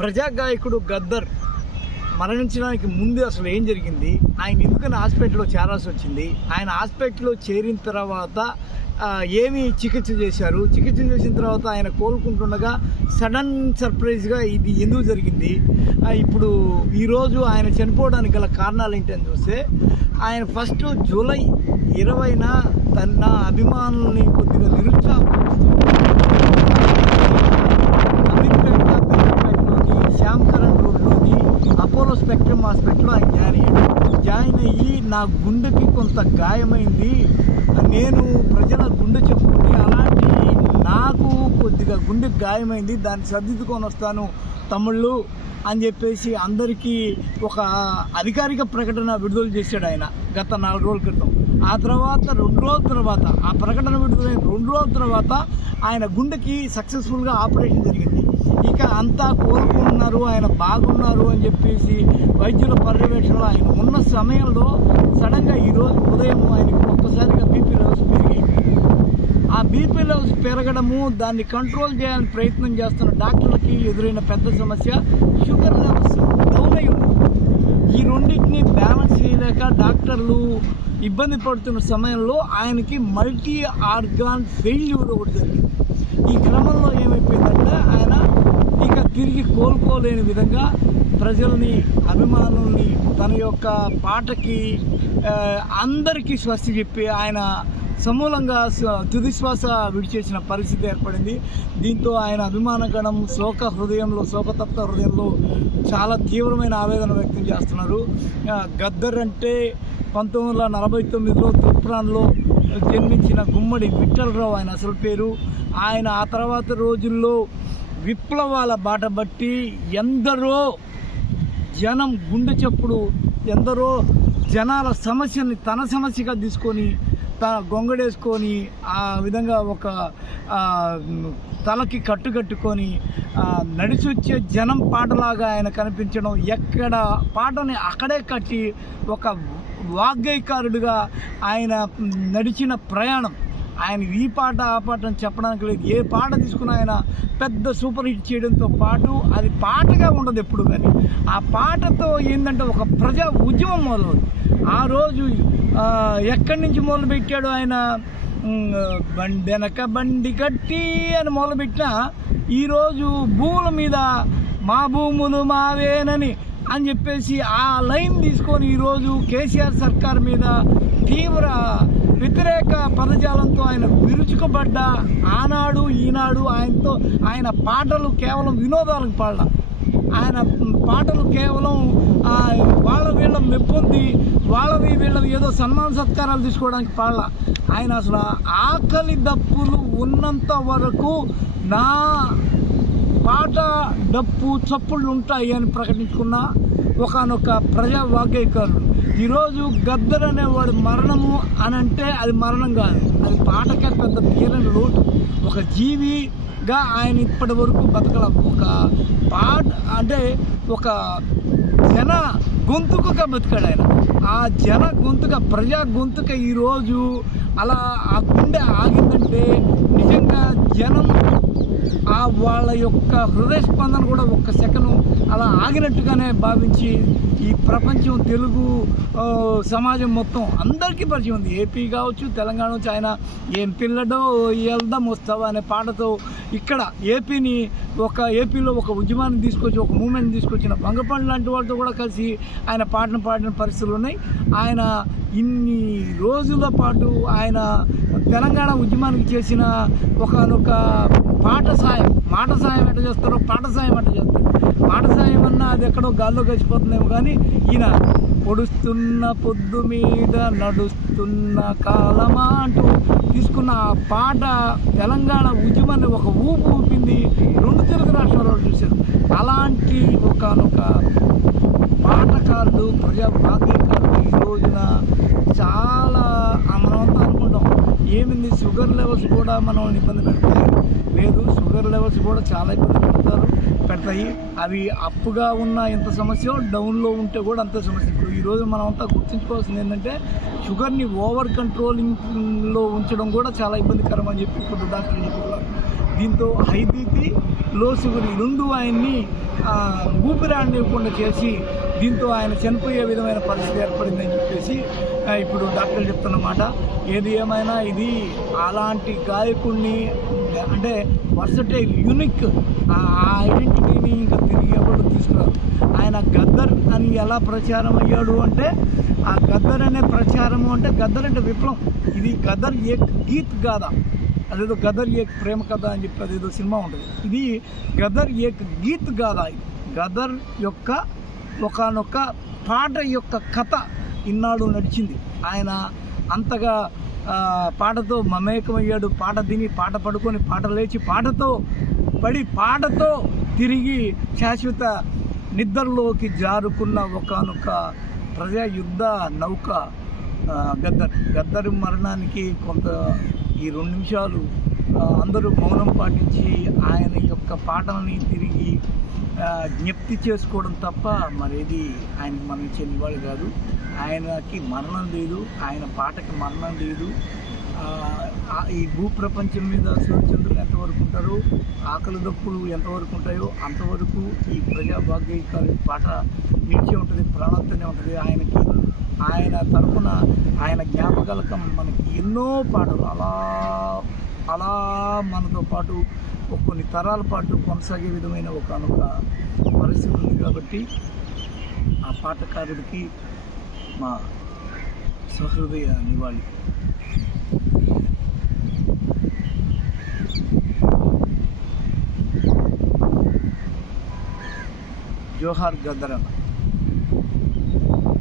ప్రజాగాయకుడు గద్దర్ మరణించడానికి ముందు అసలు ఏం జరిగింది? ఆయన ఎందుకని హాస్పిటల్లో చేరాల్సి వచ్చింది? ఆయన హాస్పిటల్లో చేరిన తర్వాత ఏమి చికిత్స చేశారు? చికిత్స చేసిన తర్వాత ఆయన కోలుకుంటుండగా సడన్ సర్ప్రైజ్గా ఇది ఎందుకు జరిగింది? ఇప్పుడు ఈరోజు ఆయన చనిపోవడానికి గల కారణాలు ఏంటని చూస్తే ఆయన ఫస్ట్ జూలై ఇరవైన తన అభిమానుల్ని నా గుండెకి కొంత గాయమైంది. నేను ప్రజల గుండె చెప్పుకుంటే అలాంటి నాకు కొద్దిగా గుండెకి గాయమైంది. దాన్ని సర్దిద్దుకొని వస్తాను తమ్ముళ్ళు అని చెప్పేసి అందరికీ ఒక అధికారిక ప్రకటన విడుదల చేశాడు ఆయన గత నాలుగు రోజుల క్రితం. ఆ తర్వాత రెండు రోజుల తర్వాత ఆ ప్రకటన విడుదలైన రెండు రోజుల తర్వాత ఆయన గుండెకి సక్సెస్ఫుల్గా ఆపరేషన్ జరిగింది. ఇక అంతా కోలుకుంటున్నారు ఆయన బాగున్నారు అని చెప్పేసి వైద్యుల పర్యవేక్షణలో ఆయన ఉన్న సమయంలో సడన్గా ఈరోజు ఉదయం ఆయనకు ఒక్కసారిగా బీపీ లెవెల్స్ పెరిగాయి. ఆ బీపీ లెవెల్స్ పెరగడము దాన్ని కంట్రోల్ చేయాలని ప్రయత్నం చేస్తున్న డాక్టర్లకి ఎదురైన పెద్ద సమస్య షుగర్ లెవెల్స్ డౌన్ అయి ఉన్నాయి. ఈ రెండింటిని బ్యాలెన్స్ చేయలేక డాక్టర్లు ఇబ్బంది పడుతున్న సమయంలో ఆయనకి మల్టీ ఆర్గాన్ ఫెయిల్యూర్ ఒకటి జరిగింది. ఈ క్రమంలో ఏమైపోయిందంటే ఆయన తిరిగి కోలుకోలేని విధంగా ప్రజల్ని అభిమానుల్ని తన యొక్క పాటకి అందరికీ స్వస్తి చెప్పి ఆయన సమూలంగా తుదిశ్వాస విడిచేసిన పరిస్థితి ఏర్పడింది. దీంతో ఆయన అభిమానగణం శోక హృదయంలో శోకతప్త హృదయంలో చాలా తీవ్రమైన ఆవేదన వ్యక్తం చేస్తున్నారు. గద్దర్ అంటే పంతొమ్మిది వందల నలభై తొమ్మిదిలో తుప్రాన్లో జన్మించిన గుమ్మడి విఠలరావు ఆయన అసలు పేరు. ఆయన ఆ తర్వాత రోజుల్లో విప్లవాల బాట బట్టి ఎందరో జనం గుండె చప్పుడు ఎందరో జనాల సమస్యని తన సమస్యగా తీసుకొని తన గొంగడేసుకొని ఆ విధంగా ఒక తలకి కట్టుకట్టుకొని కట్టుకొని నడిచి వచ్చే జనం పాటలాగా ఆయన కనిపించడం ఎక్కడ పాటని అక్కడే కట్టి ఒక వాగ్గైకారుడుగా ఆయన నడిచిన ప్రయాణం. ఆయన ఈ పాట ఆ పాట అని చెప్పడానికి లేదు. ఏ పాట తీసుకున్నా ఆయన పెద్ద సూపర్ హిట్ చేయడంతో పాటు అది పాటగా ఉండదు ఎప్పుడు కానీ. ఆ పాటతో ఏంటంటే ఒక ప్రజా ఉద్యమం మొదలవుతుంది. ఆ రోజు ఎక్కడి నుంచి మొదలుపెట్టాడు ఆయన? బండెనక బండి బండి కట్టి అని మొదలుపెట్టిన ఈరోజు భూముల మీద మా భూములు మావేనని అని చెప్పేసి ఆ లైన్ తీసుకొని ఈరోజు కేసీఆర్ సర్కార్ మీద తీవ్ర వ్యతిరేక పదజాలంతో ఆయన విరుచుకుపడ్డ ఆనాడు ఈనాడు ఆయనతో ఆయన పాటలు కేవలం వినోదాలకు పాడ ఆయన పాటలు కేవలం వాళ్ళ వీళ్ళ మెప్పొంది వాళ్ళవి వీళ్ళవి ఏదో సన్మాన సత్కారాలు తీసుకోవడానికి పాడాల. ఆయన అసలు ఆకలి దప్పులు ఉన్నంత వరకు నా పాట డప్పు చప్పుళ్ళు ఉంటాయి అని ప్రకటించుకున్న ఒకనొక ప్రజా వాగ్గేయకారుడు ఈరోజు గద్దర్ అనేవాడు మరణము అని అంటే అది మరణం కాదు. అది పాటకే పెద్ద తీరని లోటు. ఒక జీవిగా ఆయన ఇప్పటి వరకు బతకల. ఒక పాట అంటే ఒక జన గొంతుకగా బతికాడు ఆయన ఆ జన గొంతుక ప్రజా గొంతుక ఈరోజు అలా ఆ గుండె ఆగిందంటే నిజంగా జనం ఆ వాళ్ళ యొక్క హృదయ స్పందన కూడా ఒక్క సెకను అలా ఆగినట్టుగానే భావించి ఈ ప్రపంచం తెలుగు సమాజం మొత్తం అందరికీ పరిచయం ఉంది. ఏపీ కావచ్చు తెలంగాణ నుంచి ఆయన ఏం పిల్లడో వెళ్దాం వస్తావా అనే పాటతో ఇక్కడ ఏపీని ఒక ఏపీలో ఒక ఉద్యమాన్ని తీసుకొచ్చి ఒక మూమెంట్ తీసుకొచ్చిన బంగపండు లాంటి వాళ్ళతో కూడా కలిసి ఆయన పాటను పాడిన పరిస్థితులు ఉన్నాయి. ఆయన ఇన్ని రోజుల పాటు ఆయన తెలంగాణ ఉద్యమానికి చేసిన ఒకనొక పాట సాయం మాట సాయం ఎట్ట చేస్తారో పాట సాయం ఎట్ట చేస్తారు పాట సాయం అన్నా అది ఎక్కడో గాల్లో గడిచిపోతుందేమో కానీ ఈయన పొడుస్తున్న పొద్దు మీద నడుస్తున్న కాలమా అంటూ తీసుకున్న ఆ పాట తెలంగాణ ఉద్యమాన్ని ఒక ఊపు ఊపింది. రెండు తెలుగు రాష్ట్రాల్లో చూశారు అలాంటి ఒకనొక పాటకారుడు ప్రజా వాద్యకారుడు ఈ రోజున చాలా ఆ మనమంతా అనుకుంటాం ఏమింది? షుగర్ లెవెల్స్ కూడా మనం ఇబ్బంది పెడతాయి. లేదు షుగర్ లెవెల్స్ కూడా చాలా ఇబ్బంది పెడతారు పెడతాయి. అవి అప్పుగా ఉన్న ఎంత సమస్య డౌన్లో ఉంటే కూడా అంత సమస్య. ఇప్పుడు ఈరోజు మనం అంతా గుర్తుంచుకోవాల్సింది ఏంటంటే షుగర్ని ఓవర్ కంట్రోలింగ్లో ఉంచడం కూడా చాలా ఇబ్బందికరం అని చెప్పి ఇప్పుడు డాక్టర్ చెప్పుకున్నారు దీంతో హై బీపీ లో షుగర్ ఈ రెండు ఆయన్ని ఊపిరాడనివ్వకుండా చేసి దీంతో ఆయన చనిపోయే విధమైన పరిస్థితి ఏర్పడిందని చెప్పేసి ఇప్పుడు డాక్టర్లు చెప్తున్నమాట ఏది ఏమైనా ఇది అలాంటి గాయకుడిని అంటే వర్సటైల్ యూనిక్ ఆ ఐడెంటిటీని ఇంకా తిరిగి ఎవరు తీసుకురారు. ఆయన గద్దర్ అని ఎలా ప్రచారం అయ్యాడు అంటే ఆ గద్దర్ అనే ప్రచారము అంటే గద్దర్ అంటే విప్లవం. ఇది గద్దర్ ఏ గీత్ గాథ అదేదో గదర్ ఏక్ ప్రేమ కథ అని చెప్పి అదేదో సినిమా ఉంటుంది. ఇది గదర్ ఏక్ గీత్ గాథ గదర్ యొక్క ఒకనొక పాట యొక్క కథ ఇన్నాడు నడిచింది. ఆయన అంతగా పాటతో మమేకమయ్యాడు. పాట తిని పాట పడుకొని పాట లేచి పాటతో పడి పాటతో తిరిగి శాశ్వత నిద్రలోకి జారుకున్న ఒకనొక ప్రజా యుద్ధ నౌక గద్దర్. గద్దర్ మరణానికి కొంత ఈ రెండు నిమిషాలు అందరూ మౌనం పాటించి ఆయన యొక్క పాటలని తిరిగి జ్ఞప్తి చేసుకోవడం తప్ప మరేది ఆయనకి మనం ఇచ్చే నివాళి కాదు. ఆయనకి మరణం లేదు ఆయన పాటకి మరణం లేదు. ఈ భూప్రపంచం మీద సూర్యచంద్రులు ఎంతవరకు ఉంటారో ఆకలి దప్పులు ఎంతవరకు ఉంటాయో అంతవరకు ఈ ప్రజా భాగ్యకారి పాట నిలిచే ఉంటుంది ప్రాణంతోనే ఉంటుంది. ఆయనకి ఆయన తరఫున ఆయన జ్ఞాపకాలకం మనకి ఎన్నో పాటలు అలా అలా మనతో పాటు కొన్ని తరాల పాటు కొనసాగే విధమైన ఒకనొక పరిస్థితి ఉంది కాబట్టి ఆ పాటకారుడికి మా సహృదయ నివాళి. జోహార్ గద్దరన్న.